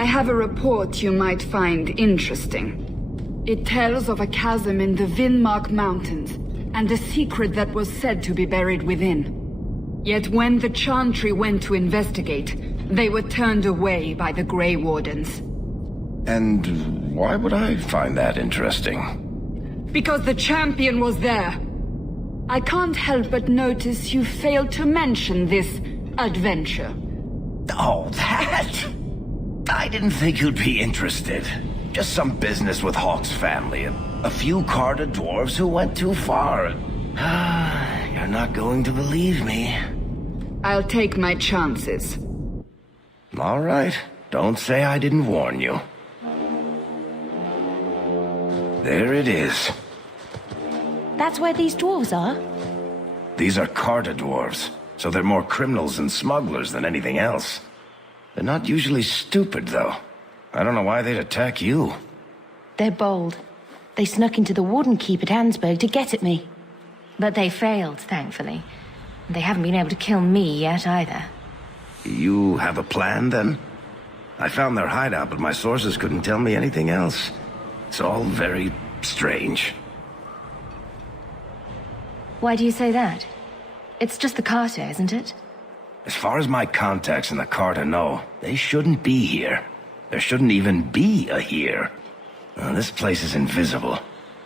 I have a report you might find interesting. It tells of a chasm in the Vinmark Mountains, and a secret that was said to be buried within. Yet when the Chantry went to investigate, they were turned away by the Grey Wardens. And why would I find that interesting? Because the champion was there. I can't help but notice you failed to mention this adventure. Oh, that? I didn't think you'd be interested. Just some business with Hawke's family. A few Carta dwarves who went too far. You're not going to believe me. I'll take my chances. All right. Don't say I didn't warn you. There it is. That's where these dwarves are? These are Carta dwarves, so they're more criminals and smugglers than anything else. They're not usually stupid, though. I don't know why they'd attack you. They're bold. They snuck into the Warden Keep at Ansburg to get at me. But they failed, thankfully. They haven't been able to kill me yet, either. You have a plan, then? I found their hideout, but my sources couldn't tell me anything else. It's all very strange. Why do you say that? It's just the Carta, isn't it? As far as my contacts in the Carta know, they shouldn't be here. There shouldn't even be a here. This place is invisible.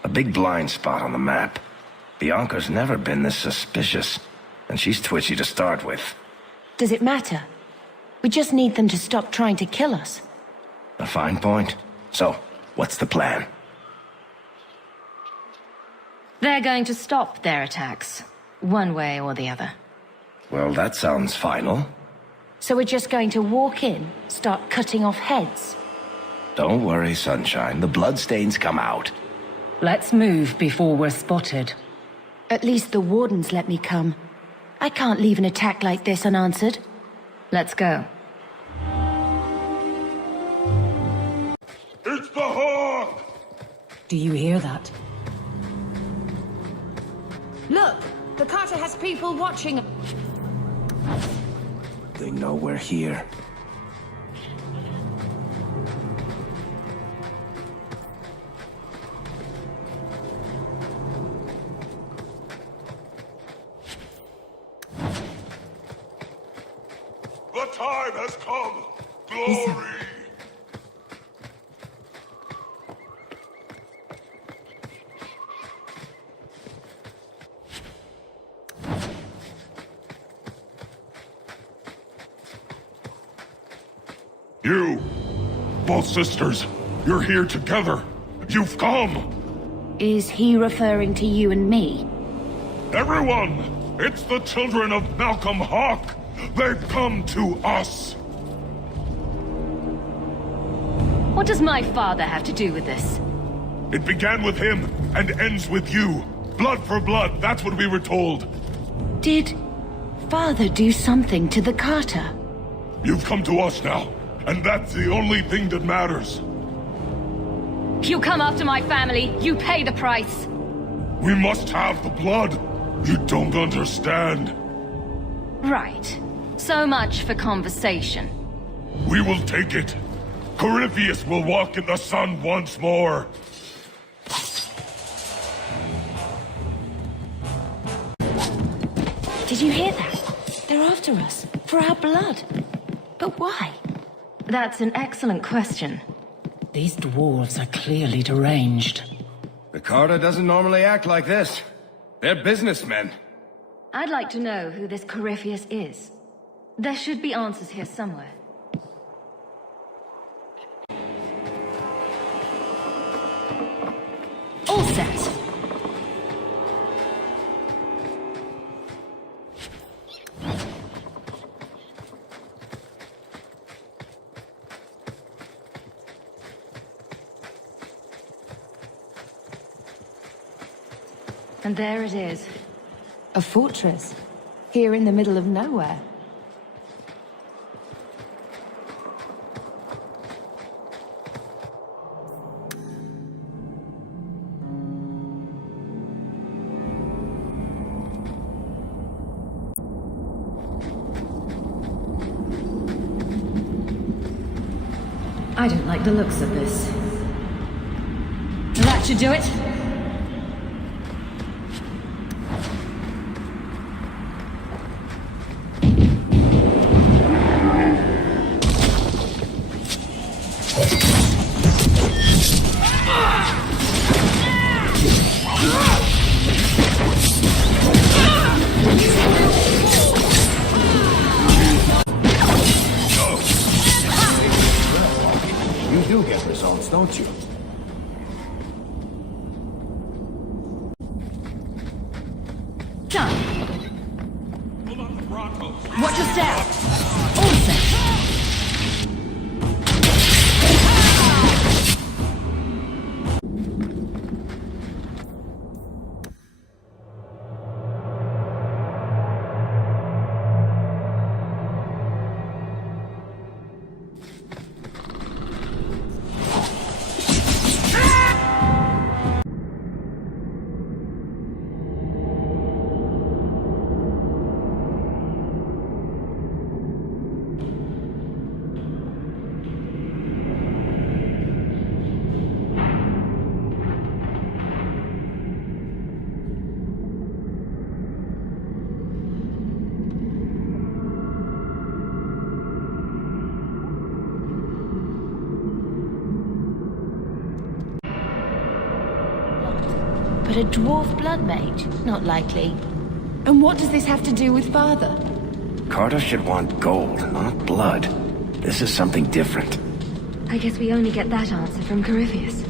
A big blind spot on the map. Bianca's never been this suspicious, and she's twitchy to start with. Does it matter? We just need them to stop trying to kill us. A fine point. So, what's the plan? They're going to stop their attacks, one way or the other. Well, that sounds final. So we're just going to walk in, start cutting off heads? Don't worry, Sunshine. The bloodstains come out. Let's move before we're spotted. At least the Wardens let me come. I can't leave an attack like this unanswered. Let's go. It's the Hawk! Do you hear that? Look! The Carta has people watching. They know we're here. The time has come! Glory! You, both sisters, you're here together. You've come. Is he referring to you and me? Everyone, it's the children of Malcolm Hawke. They've come to us. What does my father have to do with this? It began with him and ends with you. Blood for blood, that's what we were told. Did Father do something to the Carta? You've come to us now, and that's the only thing that matters. If you come after my family, you pay the price. We must have the blood. You don't understand. Right. So much for conversation. We will take it. Corypheus will walk in the sun once more. Did you hear that? They're after us, for our blood. But why? That's an excellent question. These dwarves are clearly deranged. The Carta doesn't normally act like this. They're businessmen. I'd like to know who this Corypheus is. There should be answers here somewhere. All set. And there it is. A fortress? Here in the middle of nowhere? I don't like the looks of this. That should do it. You do get results, don't you? Done. Hold on the Broncos. Watch your step. All set. But a dwarf blood mage? Not likely. And what does this have to do with Father? Carter should want gold, not blood. This is something different. I guess we only get that answer from Corypheus.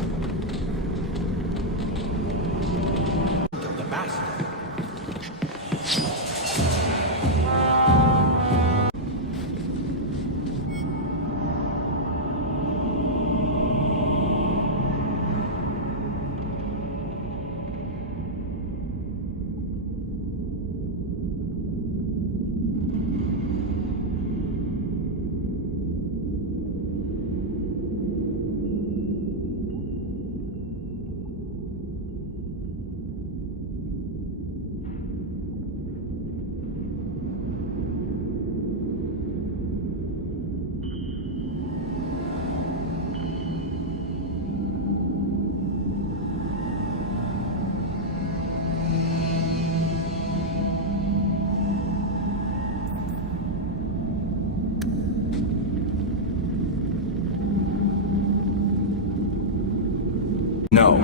No.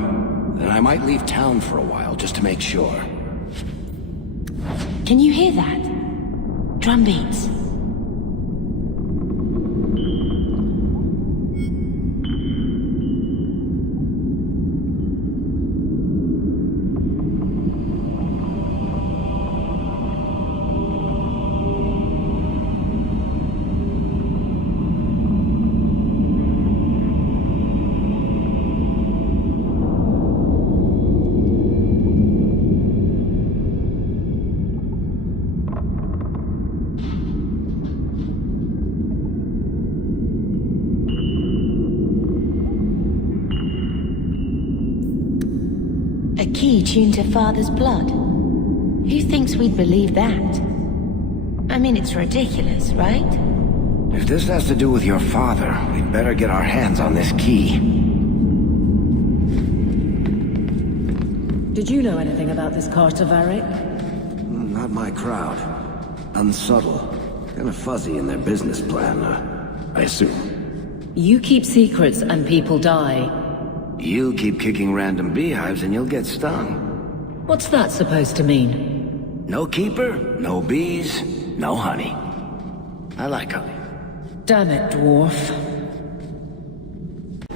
Then I might leave town for a while just to make sure. Can you hear that? Drum beats. A key tuned to Father's blood. Who thinks we'd believe that? I mean, it's ridiculous, right? If this has to do with your father, we'd better get our hands on this key. Did you know anything about this Carter, Varric? Not my crowd. Unsubtle. Kind of fuzzy in their business plan, I assume. You keep secrets and people die. You keep kicking random beehives and you'll get stung. What's that supposed to mean? No keeper, no bees, no honey. I like honey. Damn it, dwarf.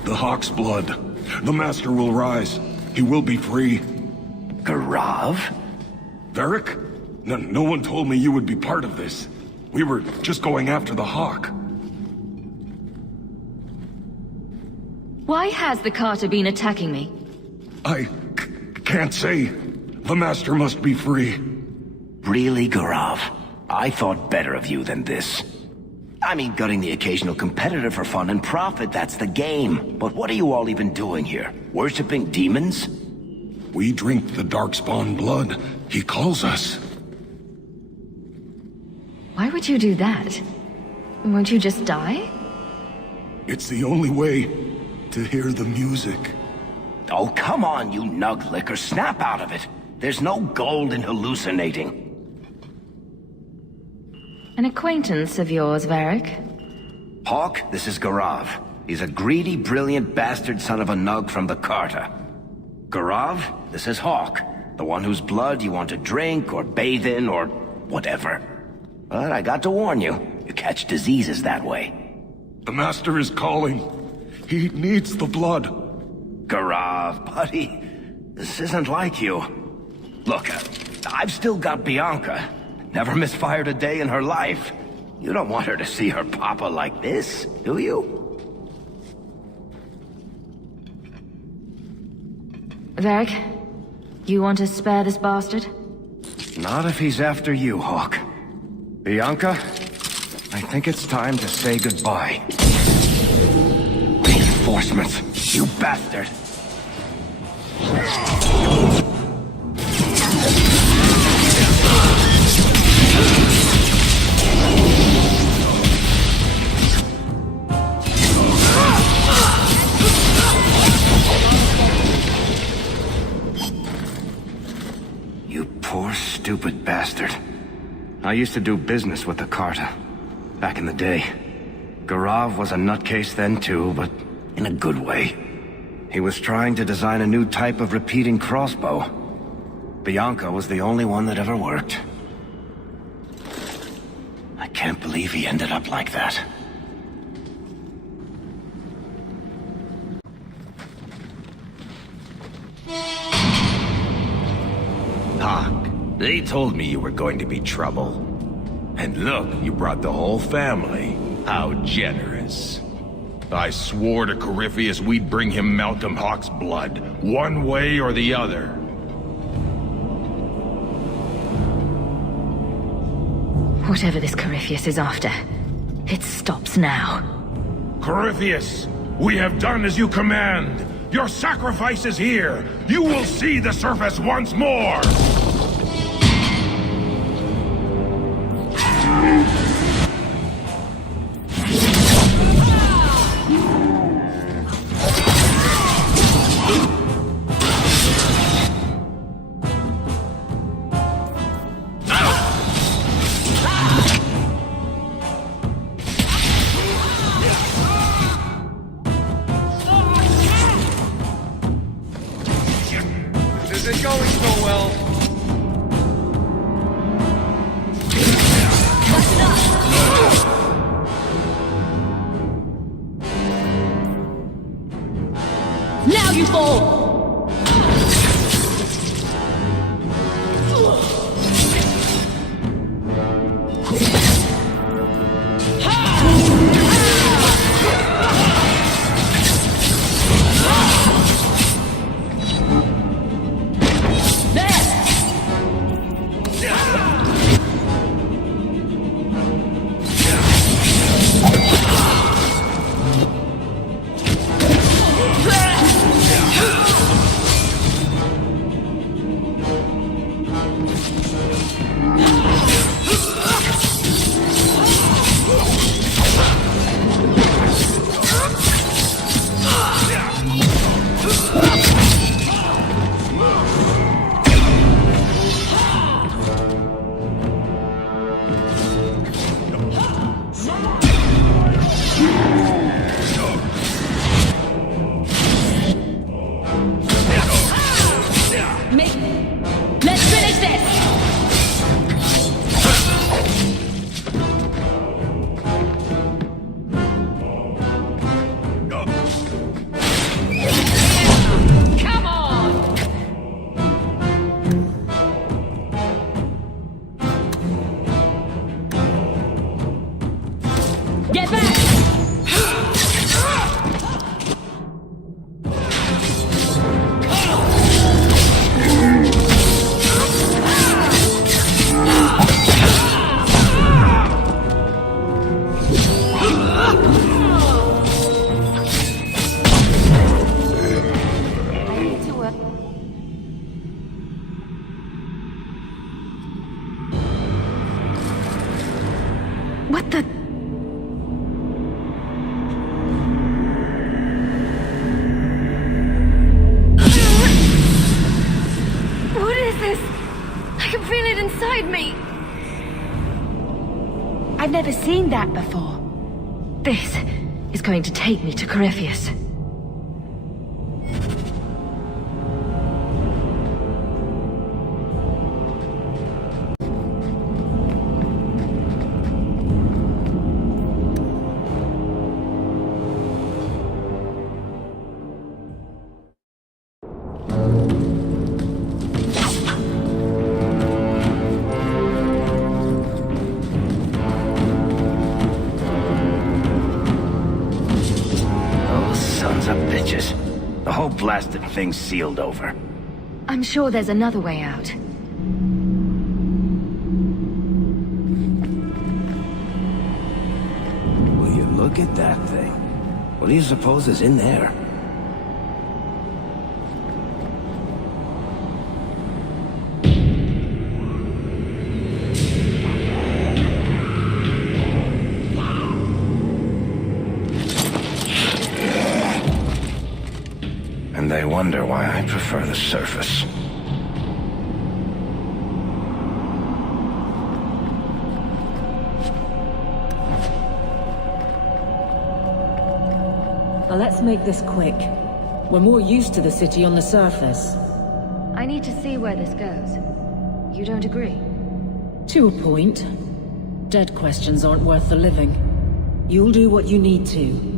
The Hawk's blood. The Master will rise. He will be free. Garav? Varric? No one told me you would be part of this. We were just going after the Hawk. Why has the Carter been attacking me? I can't say. The Master must be free. Really, Garav? I thought better of you than this. I mean, gutting the occasional competitor for fun and profit, that's the game. But what are you all even doing here? Worshipping demons? We drink the Darkspawn blood. He calls us. Why would you do that? Won't you just die? It's the only way to hear the music. Oh, come on, you nug licker. Snap out of it. There's no gold in hallucinating. An acquaintance of yours, Varric? Hawk, this is Garav. He's a greedy, brilliant bastard son of a nug from the Carta. Garav, this is Hawk. The one whose blood you want to drink, or bathe in, or whatever. But I got to warn you, you catch diseases that way. The Master is calling. He needs the blood. Garav, buddy, this isn't like you. Look, I've still got Bianca. Never misfired a day in her life. You don't want her to see her papa like this, do you? Varric, you want to spare this bastard? Not if he's after you, Hawk. Bianca, I think it's time to say goodbye. Reinforcements, you bastard! You poor, stupid bastard. I used to do business with the Carta. Back in the day. Garav was a nutcase then too, but in a good way. He was trying to design a new type of repeating crossbow. Bianca was the only one that ever worked. I can't believe he ended up like that. Hawk, they told me you were going to be trouble. And look, you brought the whole family. How generous. I swore to Corypheus we'd bring him Malcolm Hawk's blood, one way or the other. Whatever this Corypheus is after, it stops now. Corypheus, we have done as you command. Your sacrifice is here. You will see the surface once more. Isn't going so well. Now you fall! Let's finish this! Come on! Get back! What the... never seen that before. This is going to take me to Corypheus. The whole blasted thing's sealed over. I'm sure there's another way out. Will you look at that thing? What do you suppose is in there? And they wonder why I prefer the surface. Now let's make this quick. We're more used to the city on the surface. I need to see where this goes. You don't agree? To a point. Dead questions aren't worth the living. You'll do what you need to.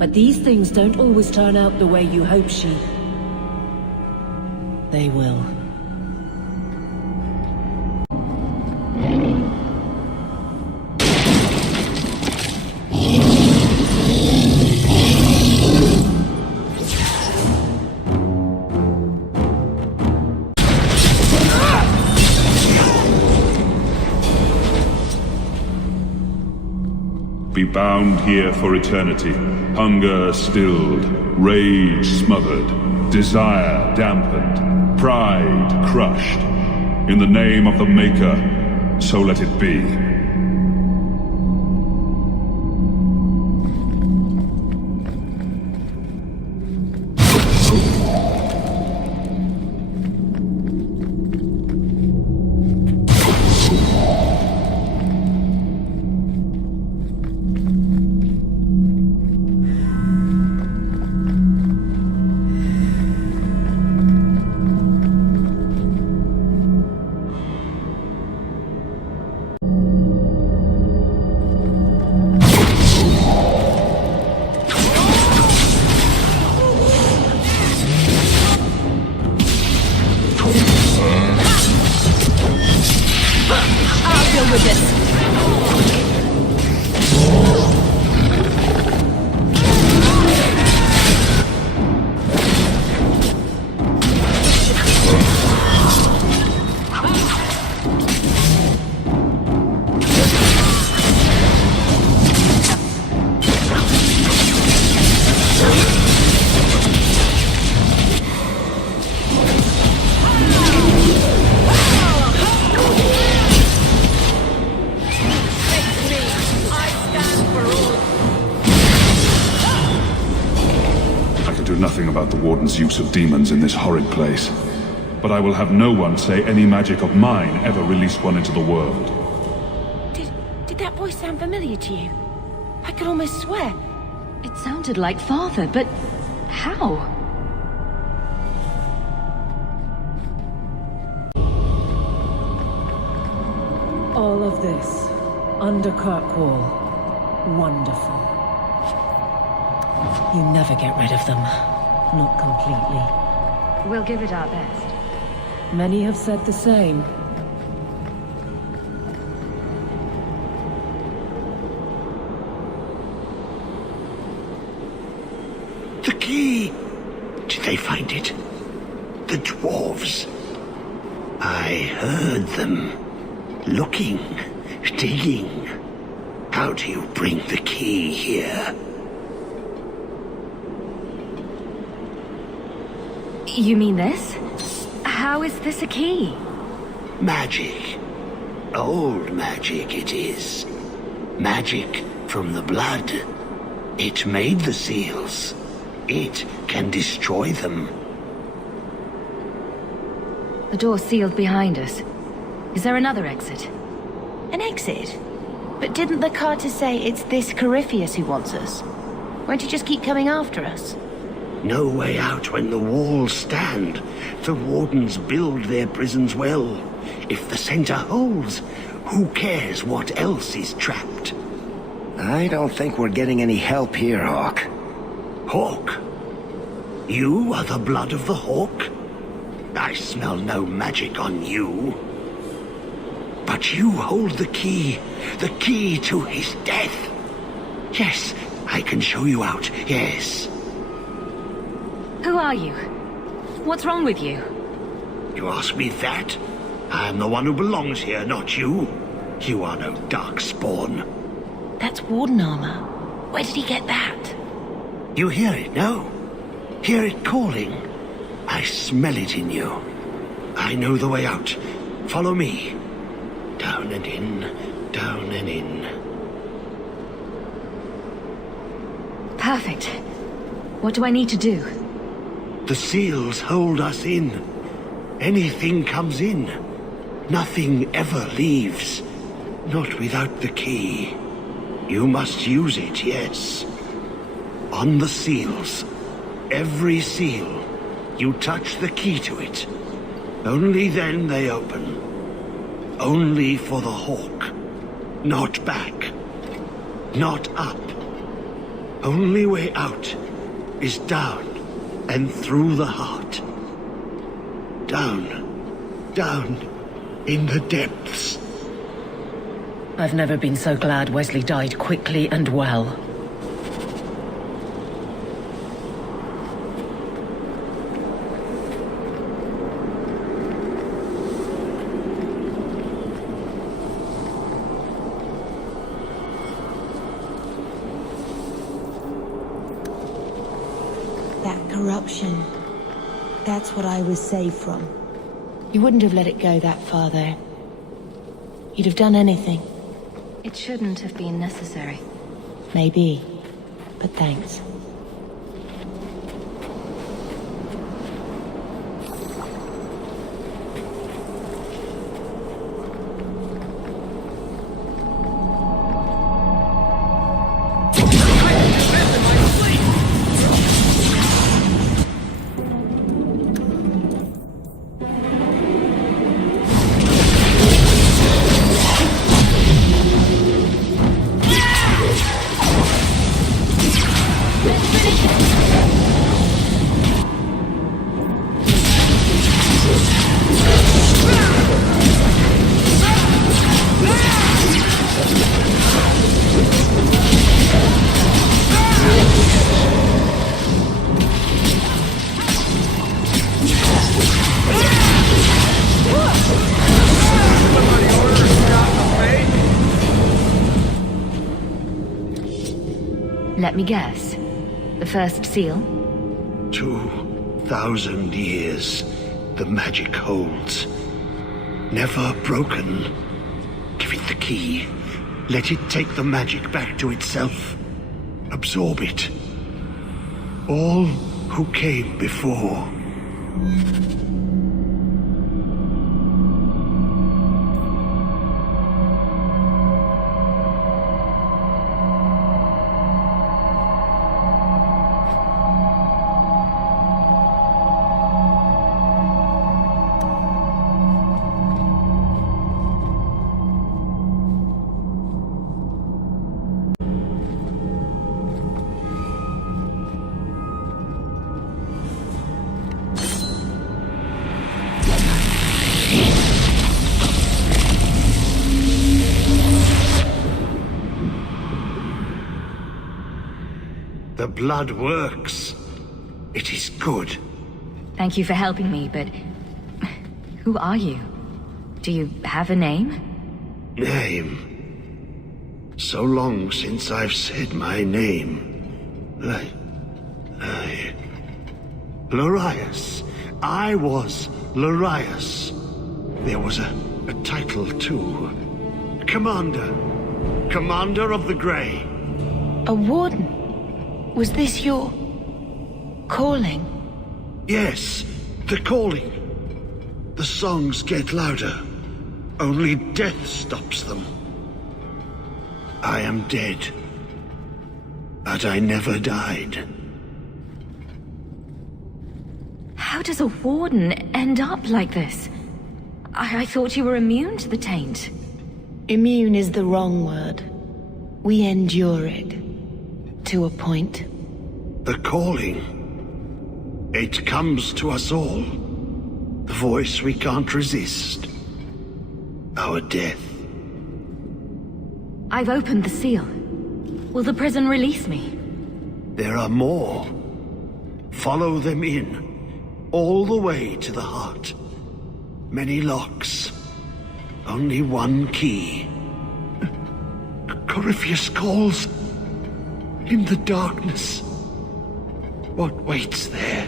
But these things don't always turn out the way you hope, She. They will. Be bound here for eternity. Hunger stilled, rage smothered, desire dampened, pride crushed. In the name of the Maker, so let it be. Nothing about the Warden's use of demons in this horrid place. But I will have no one say any magic of mine ever released one into the world. Did that voice sound familiar to you? I could almost swear. It sounded like Father, but how? All of this, under Kirkwall. Wonderful. You never get rid of them. Not completely. We'll give it our best. Many have said the same. The key! Did they find it? The dwarves. I heard them. Looking, digging. How do you bring the key here? You mean this? How is this a key? Magic. Old magic it is. Magic from the blood. It made the seals. It can destroy them. The door's sealed behind us. Is there another exit? An exit? But didn't the Carter say it's this Corypheus who wants us? Won't he just keep coming after us? No way out when the walls stand. The Wardens build their prisons well. If the center holds, who cares what else is trapped? I don't think we're getting any help here, Hawk. Hawk? You are the blood of the Hawk? I smell no magic on you. But you hold the key to his death. Yes, I can show you out, yes. Who are you? What's wrong with you? You ask me that? I'm the one who belongs here, not you. You are no Darkspawn. That's Warden armor. Where did he get that? You hear it, no? Hear it calling. I smell it in you. I know the way out. Follow me. Down and in, down and in. Perfect. What do I need to do? The seals hold us in. Anything comes in. Nothing ever leaves. Not without the key. You must use it, yes. On the seals. Every seal. You touch the key to it. Only then they open. Only for the Hawk. Not back. Not up. Only way out is down and through the heart. Down. Down in the depths. I've never been so glad Wesley died quickly and well. That corruption. That's what I was saved from. You wouldn't have let it go that far, though. You'd have done anything. It shouldn't have been necessary. Maybe. But thanks. Let me guess. The first seal? 2,000 years the magic holds. Never broken. Give it the key. Let it take the magic back to itself. Absorb it. All who came before. The blood works. It is good. Thank you for helping me, but... who are you? Do you have a name? Name? So long since I've said my name. Larius. I was Larius. There was a title, too. Commander. Commander of the Grey. A warden? Was this your... calling? Yes, the calling. The songs get louder. Only death stops them. I am dead. But I never died. How does a warden end up like this? I thought you were immune to the taint. Immune is the wrong word. We endure it. To a point. The calling. It comes to us all. The voice we can't resist. Our death. I've opened the seal. Will the prison release me? There are more. Follow them in. All the way to the heart. Many locks. Only one key. Corypheus calls. In the darkness. What waits there?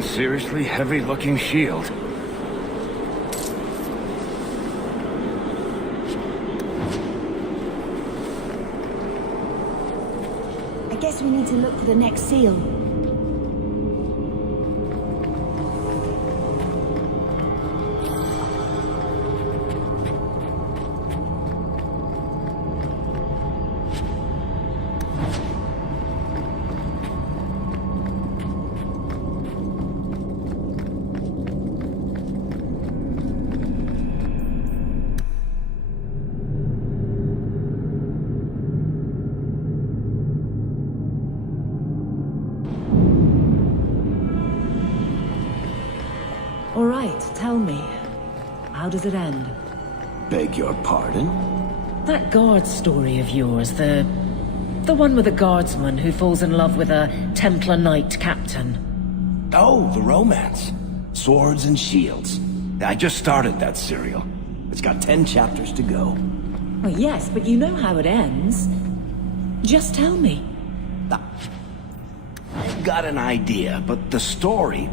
Seriously heavy-looking shield. I guess we need to look for the next seal. All right, tell me. How does it end? Beg your pardon? That guard story of yours, the one with a guardsman who falls in love with a Templar Knight captain. Oh, the romance. Swords and shields. I just started that serial. It's got 10 chapters to go. Well, yes, but you know how it ends. Just tell me. I've got an idea, but the story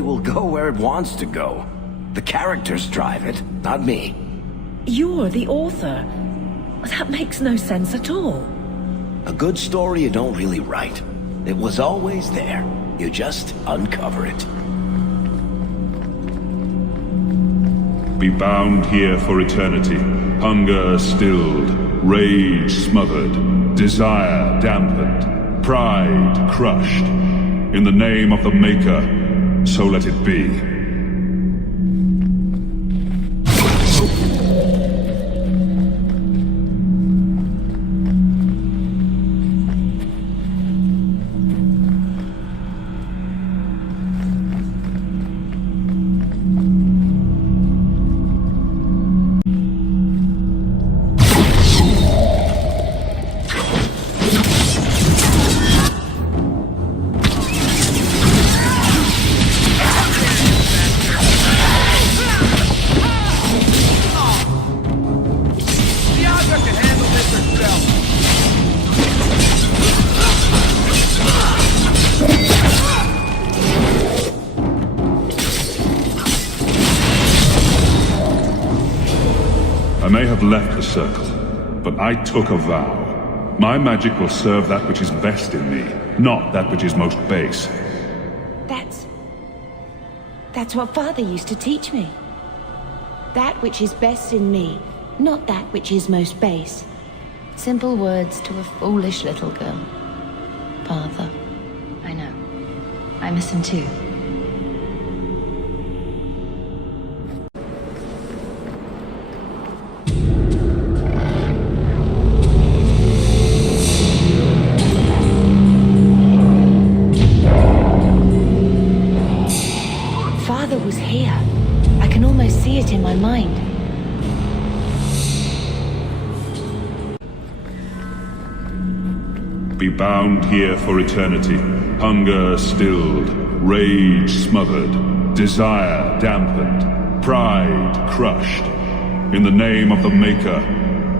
will go where it wants to go. The characters drive it, not me. You're the author. That makes no sense at all. A good story you don't really write. It was always there. You just uncover it. Be bound here for eternity. Hunger stilled, rage smothered, desire dampened, pride crushed. In the name of the Maker, so let it be. I may have left the circle, but I took a vow. My magic will serve that which is best in me, not that which is most base. That's what Father used to teach me. That which is best in me, not that which is most base. Simple words to a foolish little girl. Father. I know. I miss him too. Father was here. I can almost see it in my mind. Be bound here for eternity. Hunger stilled, rage smothered, desire dampened, pride crushed. In the name of the Maker,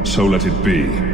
so let it be.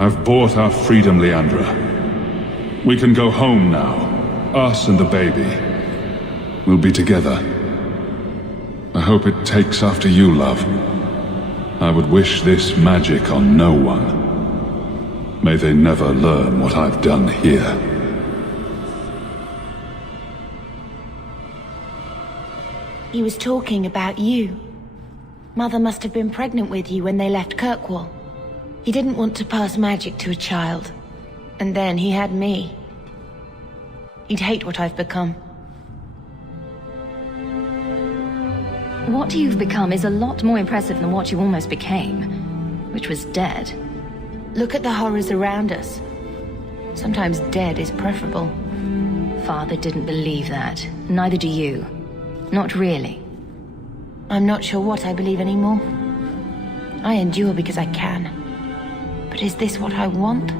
I've bought our freedom, Leandra. We can go home now. Us and the baby. We'll be together. I hope it takes after you, love. I would wish this magic on no one. May they never learn what I've done here. He was talking about you. Mother must have been pregnant with you when they left Kirkwall. He didn't want to pass magic to a child. And then he had me. He'd hate what I've become. What you've become is a lot more impressive than what you almost became, which was dead. Look at the horrors around us. Sometimes dead is preferable. Father didn't believe that. Neither do you. Not really. I'm not sure what I believe anymore. I endure because I can. But is this what I want?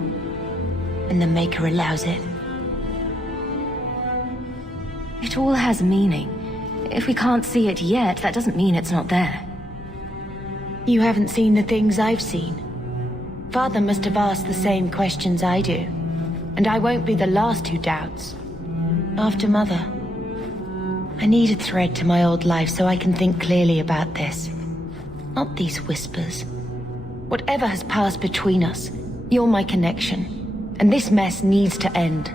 And the Maker allows it. It all has meaning. If we can't see it yet, that doesn't mean it's not there. You haven't seen the things I've seen. Father must have asked the same questions I do. And I won't be the last who doubts. After Mother. I need a thread to my old life so I can think clearly about this. Not these whispers. Whatever has passed between us, you're my connection. And this mess needs to end.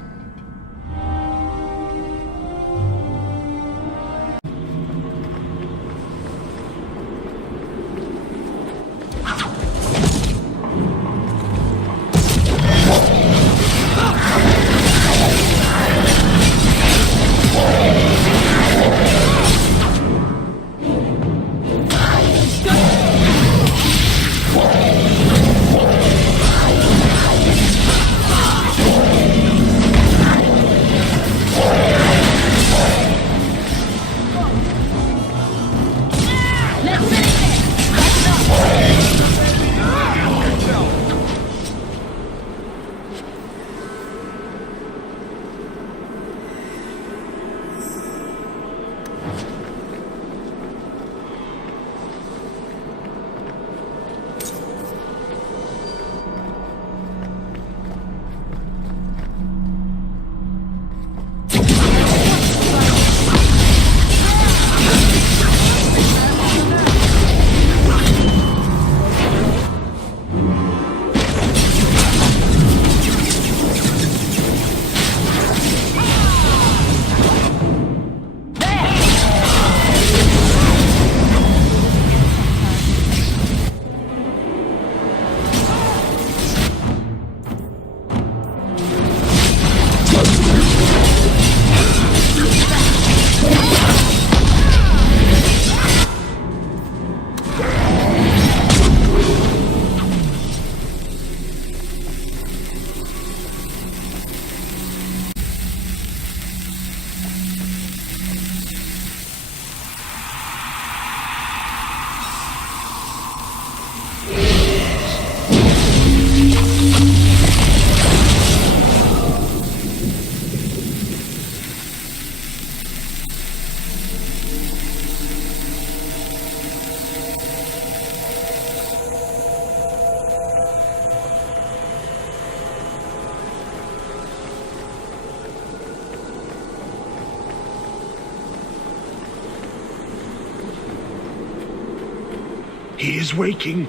He is waking.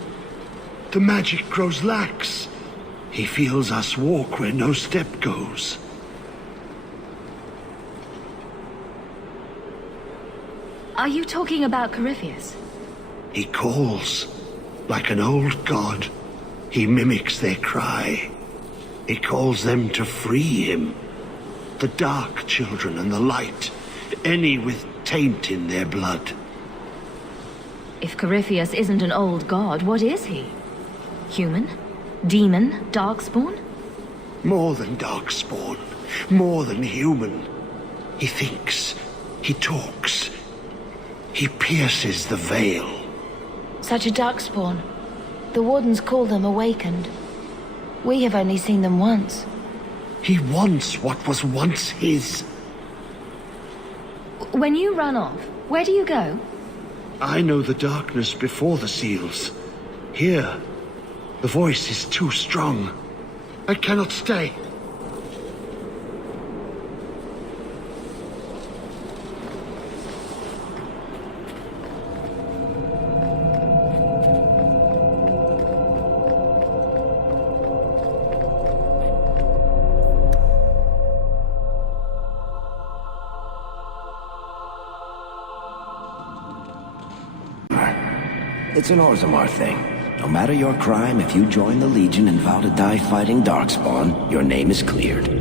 The magic grows lax. He feels us walk where no step goes. Are you talking about Corypheus? He calls like an old god. He mimics their cry. He calls them to free him. The Dark Children and the Light. Any with taint in their blood. If Corypheus isn't an old god, what is he? Human? Demon? Darkspawn? More than Darkspawn. More than human. He thinks. He talks. He pierces the veil. Such a Darkspawn. The Wardens call them awakened. We have only seen them once. He wants what was once his. When you run off, where do you go? I know the darkness before the seals. Here, the voice is too strong. I cannot stay. It's an Orzammar thing. No matter your crime, if you join the Legion and vow to die fighting Darkspawn, your name is cleared.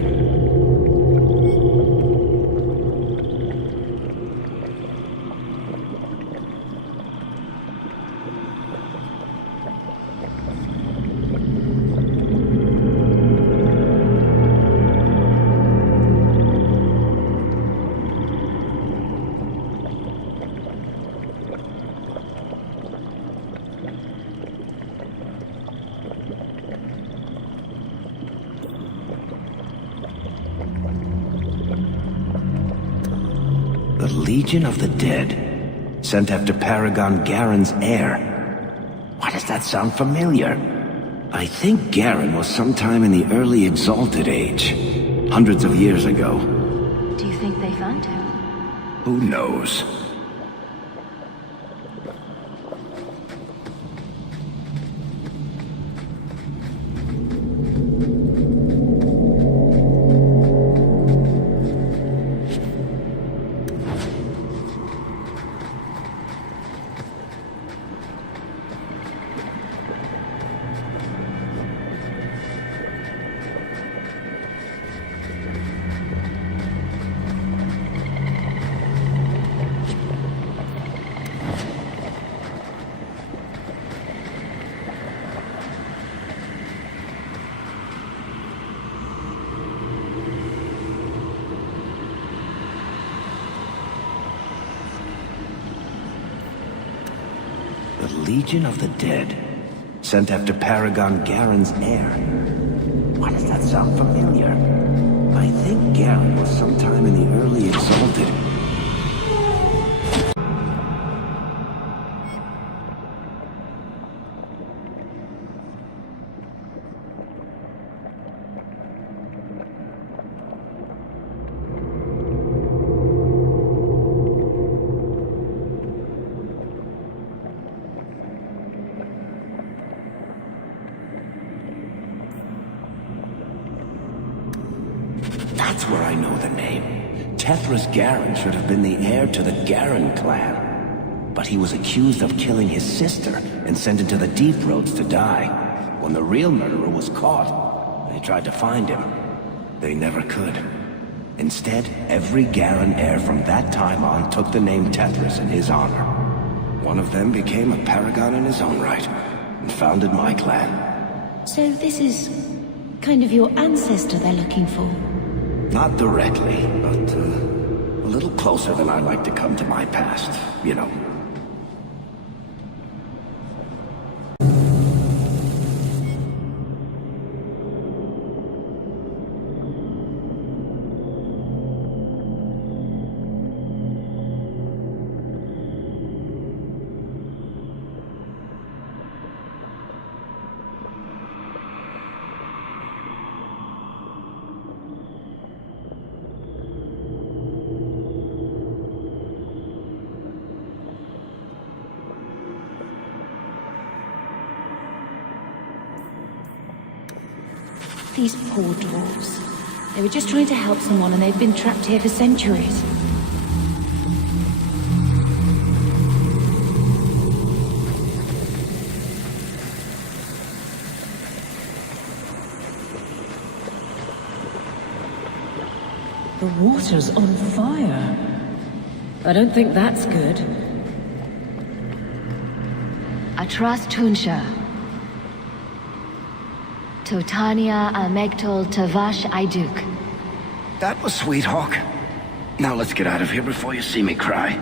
The Legion of the Dead, sent after Paragon Garen's heir. Why does that sound familiar? I think Garen was sometime in the early Exalted Age, hundreds of years ago. Do you think they found him? Who knows? The Legion of the Dead, sent after Paragon Garen's heir. Why does that sound familiar? I think Garen was sometime in the early Exalted. That's where I know the name. Tethras Garen should have been the heir to the Garen clan. But he was accused of killing his sister and sent into the Deep Roads to die. When the real murderer was caught, they tried to find him. They never could. Instead, every Garen heir from that time on took the name Tethras in his honor. One of them became a paragon in his own right, and founded my clan. So this is kind of your ancestor they're looking for? Not directly, but a little closer than I like to come to my past, you know. These poor dwarves. They were just trying to help someone and they've been trapped here for centuries. The water's on fire. I don't think that's good. Atras Tunsha. Totania Amegtol Tavash Aiduk. That was sweet, Hawk. Now let's get out of here before you see me cry.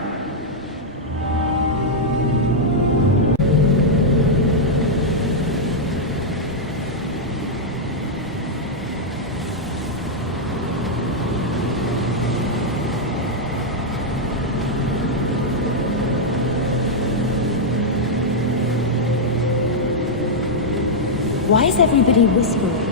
Why is everybody whispering?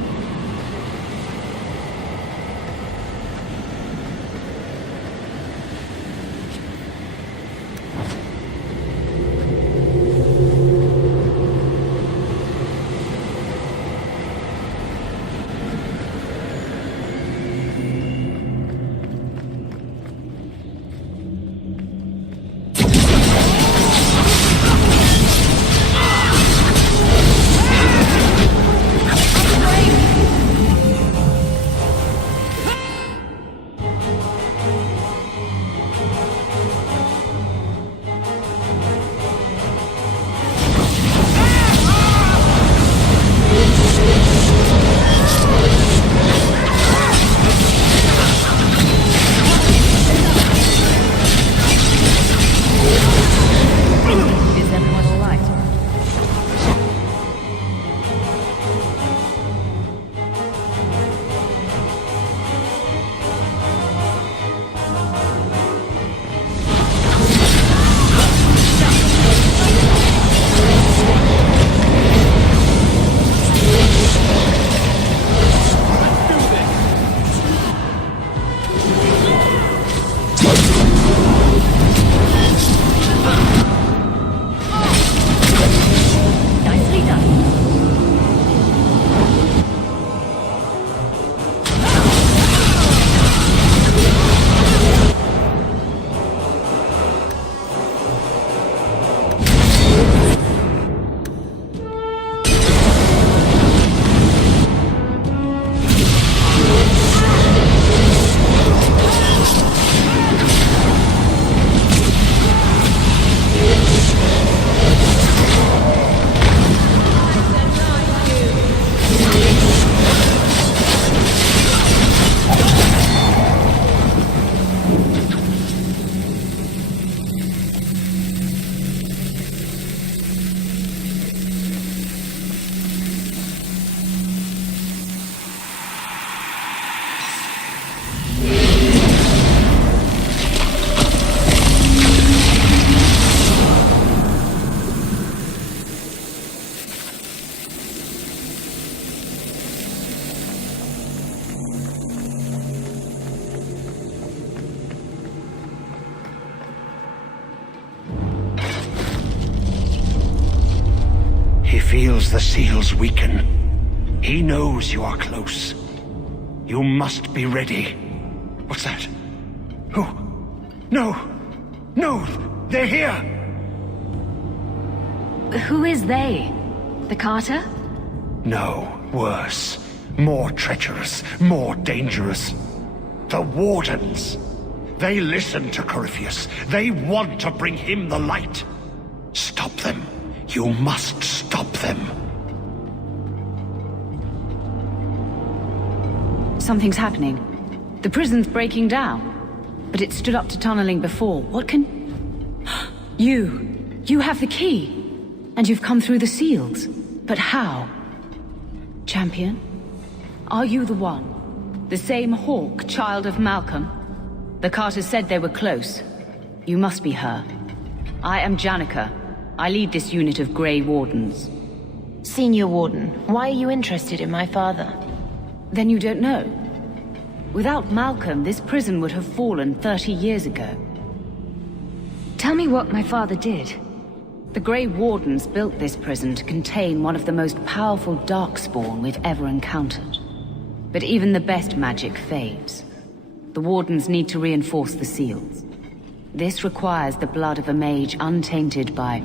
Feels the seals weaken. He knows you are close. You must be ready. What's that? Oh, no! No! They're here! Who is they? The Carter? No, worse. More treacherous, more dangerous. The Wardens. They listen to Corypheus. They want to bring him the light. Stop them. You must stop them. Something's happening. The prison's breaking down. But it stood up to tunneling before. What can... You have the key. And you've come through the seals. But how? Champion? Are you the one? The same Hawk, child of Malcolm? The Carters said they were close. You must be her. I am Janica. I lead this unit of Grey Wardens. Senior Warden, why are you interested in my father? Then you don't know. Without Malcolm, this prison would have fallen 30 years ago. Tell me what my father did. The Grey Wardens built this prison to contain one of the most powerful Darkspawn we've ever encountered. But even the best magic fades. The Wardens need to reinforce the seals. This requires the blood of a mage untainted by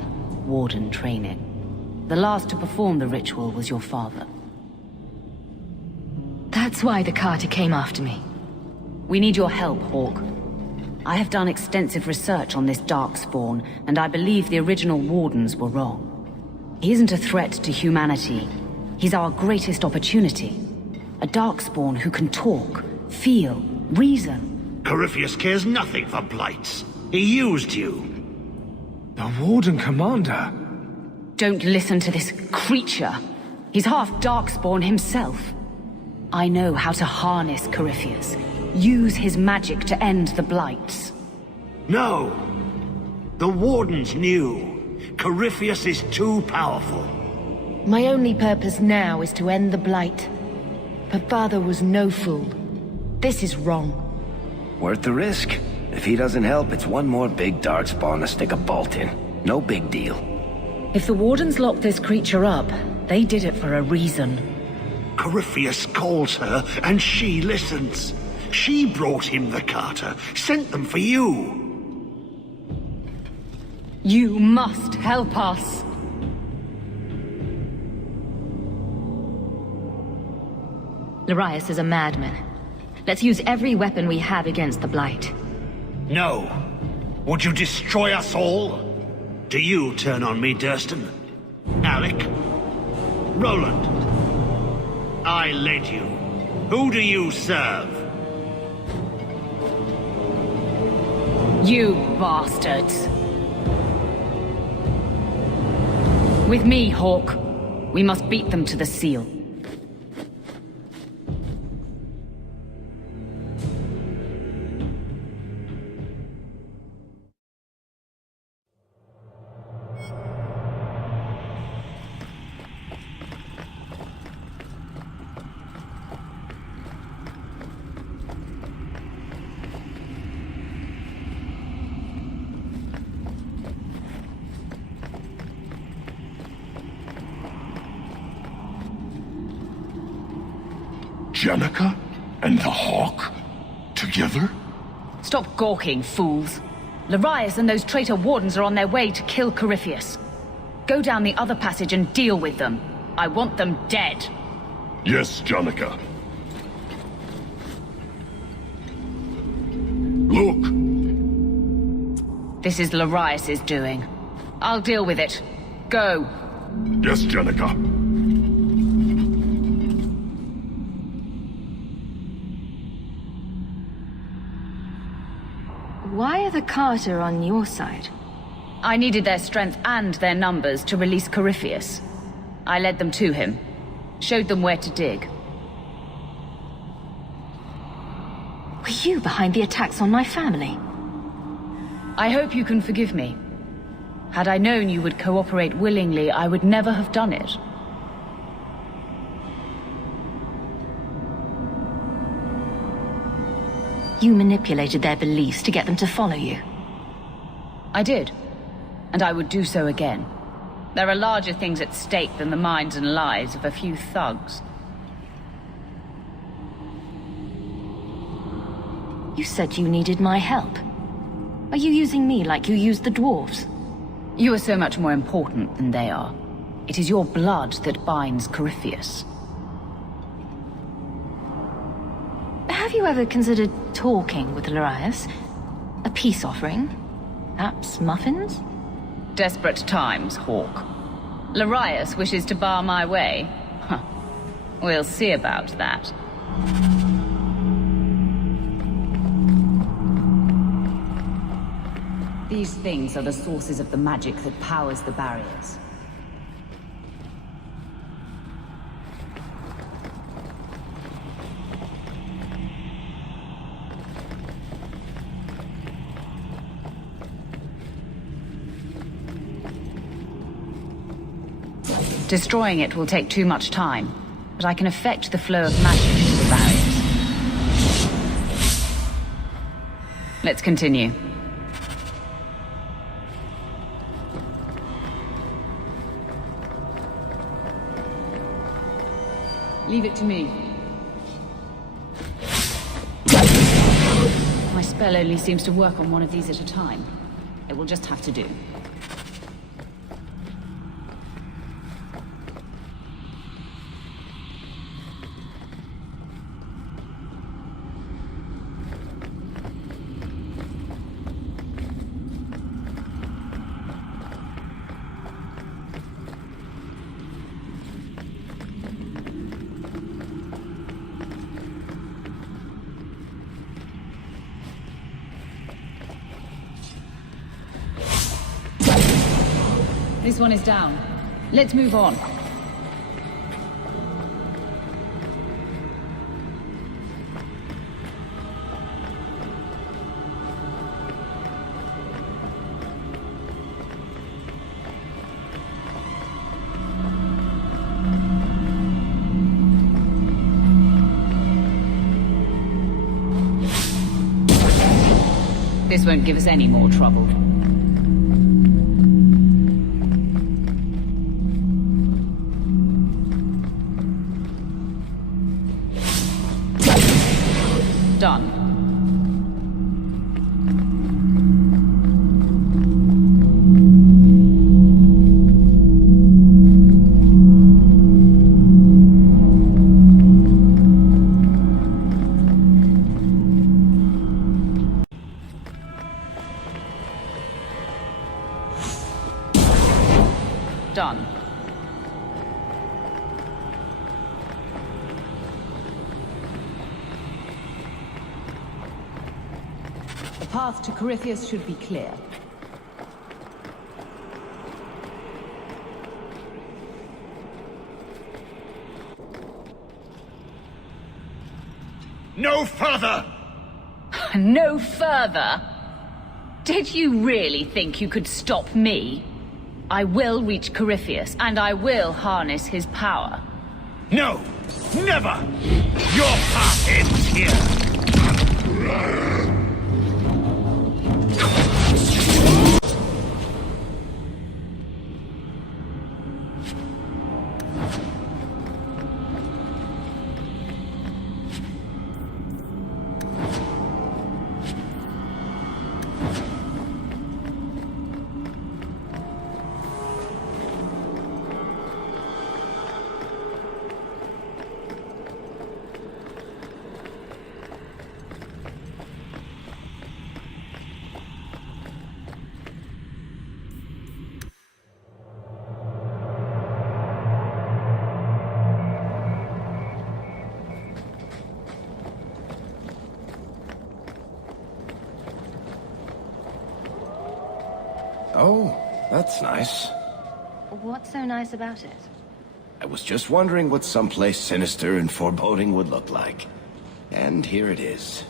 Warden training. The last to perform the ritual was your father. That's why the Carter came after me. We need your help, Hawk. I have done extensive research on this Darkspawn, and I believe the original Wardens were wrong. He isn't a threat to humanity. He's our greatest opportunity. A Darkspawn who can talk, feel, reason. Corypheus cares nothing for blights. He used you. The Warden Commander? Don't listen to this creature. He's half Darkspawn himself. I know how to harness Corypheus. Use his magic to end the blights. No. The Wardens knew. Corypheus is too powerful. My only purpose now is to end the Blight. But Father was no fool. This is wrong. Worth the risk. If he doesn't help, it's one more big Darkspawn to stick a bolt in. No big deal. If the Wardens locked this creature up, they did it for a reason. Corypheus calls her, and she listens. She brought him the Carter, sent them for you. You must help us. Larius is a madman. Let's use every weapon we have against the Blight. No. Would you destroy us all? Do you turn on me, Durston? Alec? Roland? I led you. Who do you serve? You bastards. With me, Hawk. We must beat them to the seal. Jenica and the Hawk? Together? Stop gawking, fools. Larius and those traitor Wardens are on their way to kill Corypheus. Go down the other passage and deal with them. I want them dead. Yes, Jenica. Look! This is Larius's doing. I'll deal with it. Go. Yes, Jenica. Why are the Carter on your side? I needed their strength and their numbers to release Corypheus. I led them to him. Showed them where to dig. Were you behind the attacks on my family? I hope you can forgive me. Had I known you would cooperate willingly, I would never have done it. You manipulated their beliefs to get them to follow you. I did. And I would do so again. There are larger things at stake than the minds and lives of a few thugs. You said you needed my help. Are you using me like you used the dwarves? You are so much more important than they are. It is your blood that binds Corypheus. Have you ever considered talking with Larius? A peace offering? Perhaps muffins? Desperate times, Hawk. Larius wishes to bar my way. Huh. We'll see about that. These things are the sources of the magic that powers the barriers. Destroying it will take too much time, but I can affect the flow of magic to the barriers. Let's continue. Leave it to me. My spell only seems to work on one of these at a time. It will just have to do. This one is down. Let's move on. This won't give us any more trouble. Done. Done. The path to Corypheus should be clear. No further! No further? Did you really think you could stop me? I will reach Corypheus, and I will harness his power. No! Never! Your path ends here! Oh, that's nice. What's so nice about it? I was just wondering what someplace sinister and foreboding would look like. And here it is.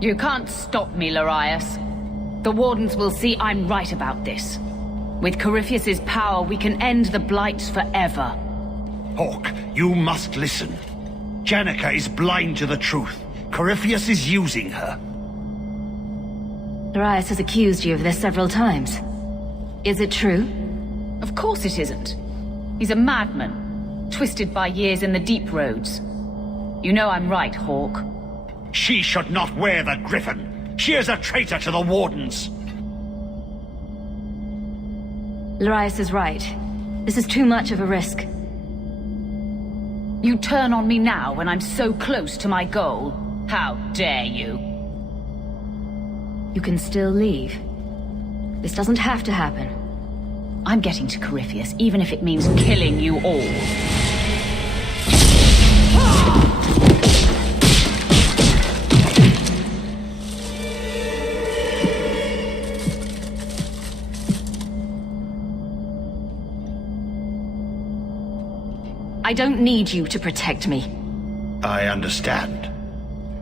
You can't stop me, Larius. The Wardens will see I'm right about this. With Corypheus's power, we can end the Blights forever. Hawke, you must listen. Janica is blind to the truth. Corypheus is using her. Larius has accused you of this several times. Is it true? Of course it isn't. He's a madman, twisted by years in the Deep Roads. You know I'm right, Hawke. She should not wear the Griffin. She is a traitor to the Wardens. Larius is right. This is too much of a risk. You turn on me now when I'm so close to my goal. How dare you? You can still leave. This doesn't have to happen. I'm getting to Corypheus, even if it means killing you all. I don't need you to protect me. I understand.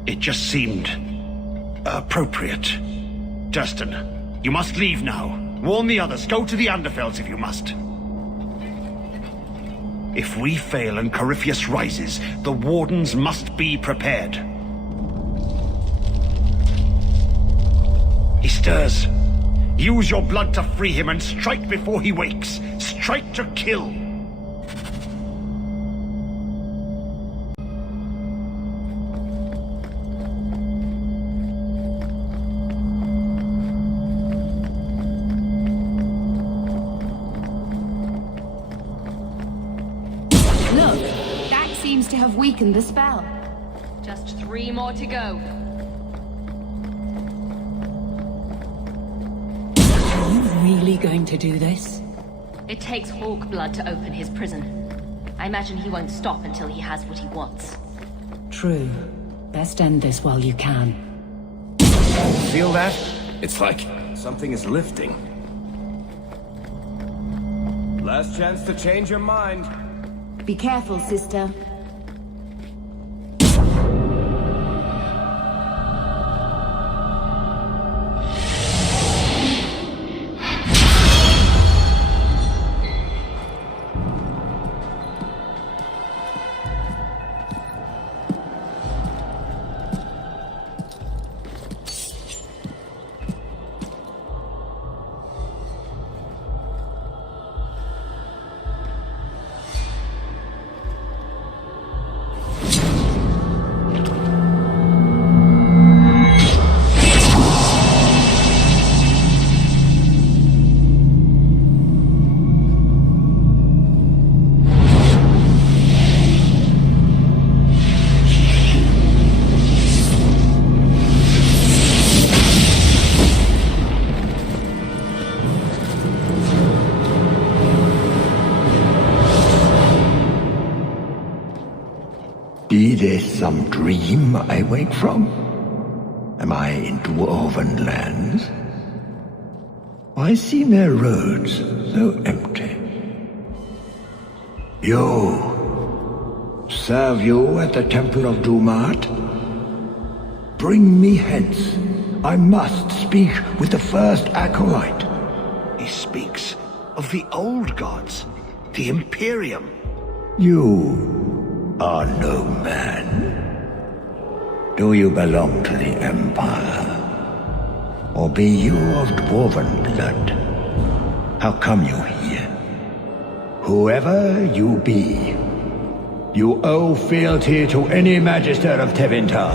It just seemed appropriate. Durston, you must leave now. Warn the others. Go to the Underfells if you must. If we fail and Corypheus rises, the Wardens must be prepared. He stirs. Use your blood to free him and strike before he wakes. Strike to kill. To have weakened the spell. Just 3 more to go. Are you really going to do this? It takes Hawk blood to open his prison. I imagine he won't stop until he has what he wants. True. Best end this while you can. Feel that? It's like something is lifting. Last chance to change your mind. Be careful, sister. Be this some dream I wake from? Am I in dwarven lands? Why seem their roads so empty? You! Serve you at the Temple of Dumat? Bring me hence. I must speak with the first acolyte. He speaks of the old gods, the Imperium. You are no man. Do you belong to the Empire? Or be you of dwarven blood? How come you here? Whoever you be, you owe fealty to any Magister of Tevinter.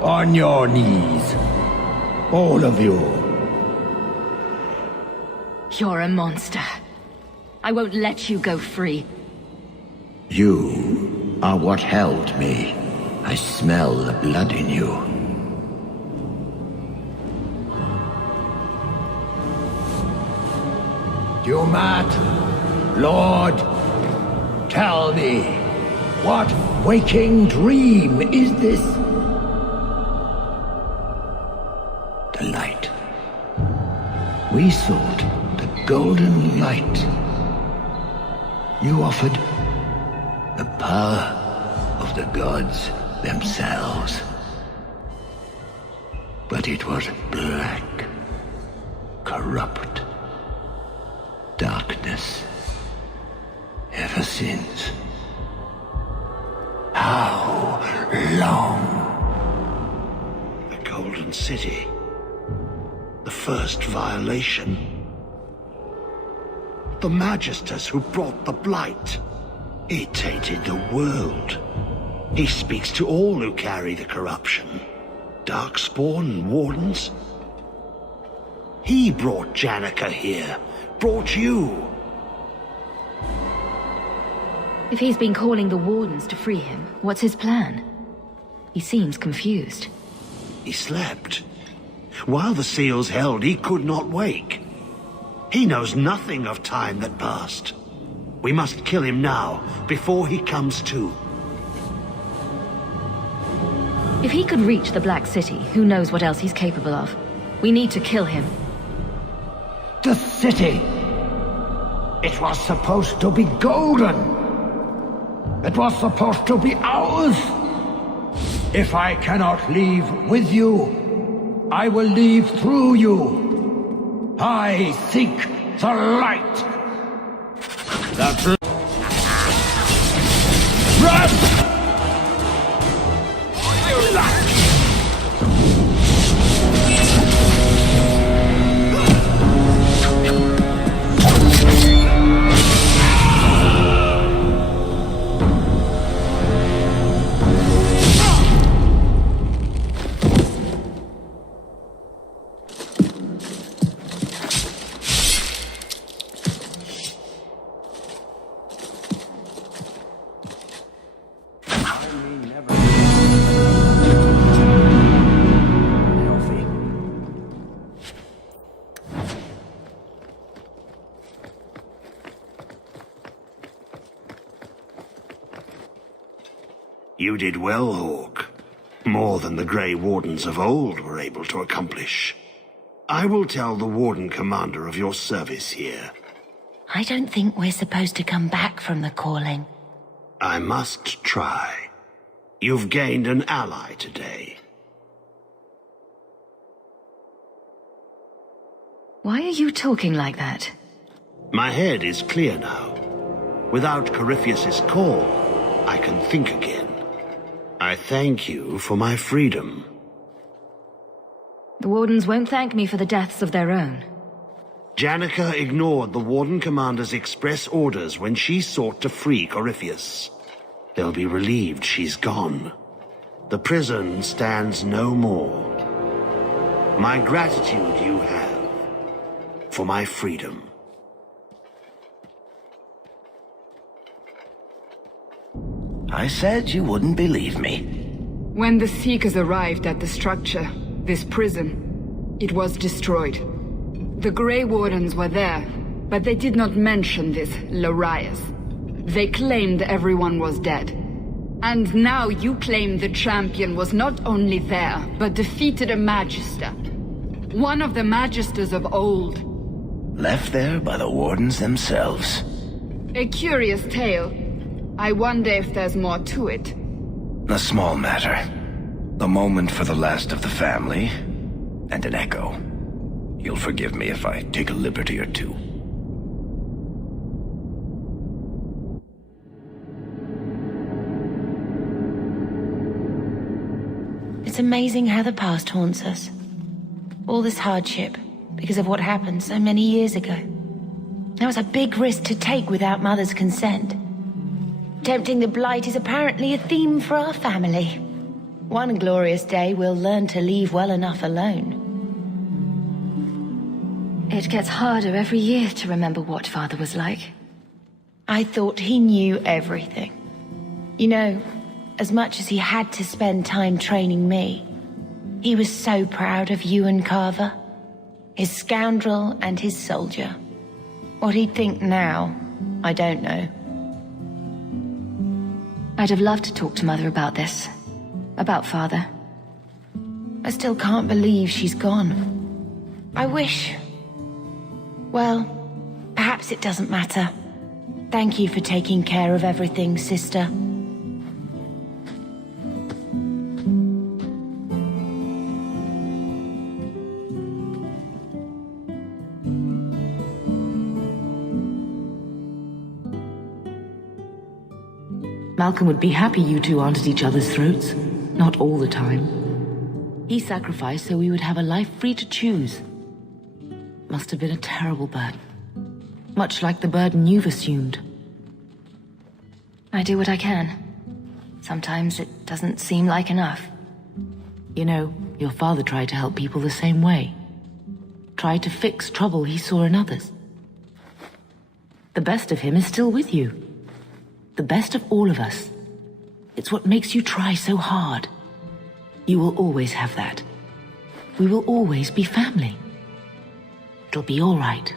On your knees. All of you. You're a monster. I won't let you go free. You are what held me. I smell the blood in you. Dumat, Lord, tell me, what waking dream is this? The light. We sought the golden light. You offered the power of the gods themselves. But it was black, corrupt, darkness, ever since. How long? The Golden City. The first violation. The Magisters who brought the Blight. He tainted the world. He speaks to all who carry the corruption. Darkspawn, Wardens. He brought Janika here. Brought you. If he's been calling the Wardens to free him, what's his plan? He seems confused. He slept. While the seals held, he could not wake. He knows nothing of time that passed. We must kill him now, before he comes to. If he could reach the Black City, who knows what else he's capable of? We need to kill him. The city! It was supposed to be golden! It was supposed to be ours! If I cannot leave with you, I will leave through you. I seek the light. Run! You did well, Hawk. More than the Grey Wardens of old were able to accomplish. I will tell the Warden Commander of your service here. I don't think we're supposed to come back from the calling. I must try. You've gained an ally today. Why are you talking like that? My head is clear now. Without Corypheus's call, I can think again. I thank you for my freedom. The Wardens won't thank me for the deaths of their own. Janica ignored the Warden Commander's express orders when she sought to free Corypheus. They'll be relieved she's gone. The prison stands no more. My gratitude you have for my freedom. I said you wouldn't believe me. When the Seekers arrived at the structure, this prison, it was destroyed. The Grey Wardens were there, but they did not mention this Larius. They claimed everyone was dead. And now you claim the champion was not only there, but defeated a Magister. One of the Magisters of old. Left there by the Wardens themselves. A curious tale. I wonder if there's more to it. A small matter. A moment for the last of the family, and an echo. You'll forgive me if I take a liberty or two. It's amazing how the past haunts us. All this hardship, because of what happened so many years ago. That was a big risk to take without Mother's consent. Tempting the Blight is apparently a theme for our family. One glorious day we'll learn to leave well enough alone. It gets harder every year to remember what Father was like. I thought he knew everything. You know, as much as he had to spend time training me, he was so proud of you and Carver. His scoundrel and his soldier. What he'd think now, I don't know. I'd have loved to talk to Mother about this. About Father. I still can't believe she's gone. I wish... Well, perhaps it doesn't matter. Thank you for taking care of everything, sister. Malcolm would be happy you two aren't at each other's throats. Not all the time. He sacrificed so we would have a life free to choose. Must have been a terrible burden. Much like the burden you've assumed. I do what I can. Sometimes it doesn't seem like enough. You know, your father tried to help people the same way. Tried to fix trouble he saw in others. The best of him is still with you. The best of all of us. It's what makes you try so hard. You will always have that. We will always be family. It'll be all right.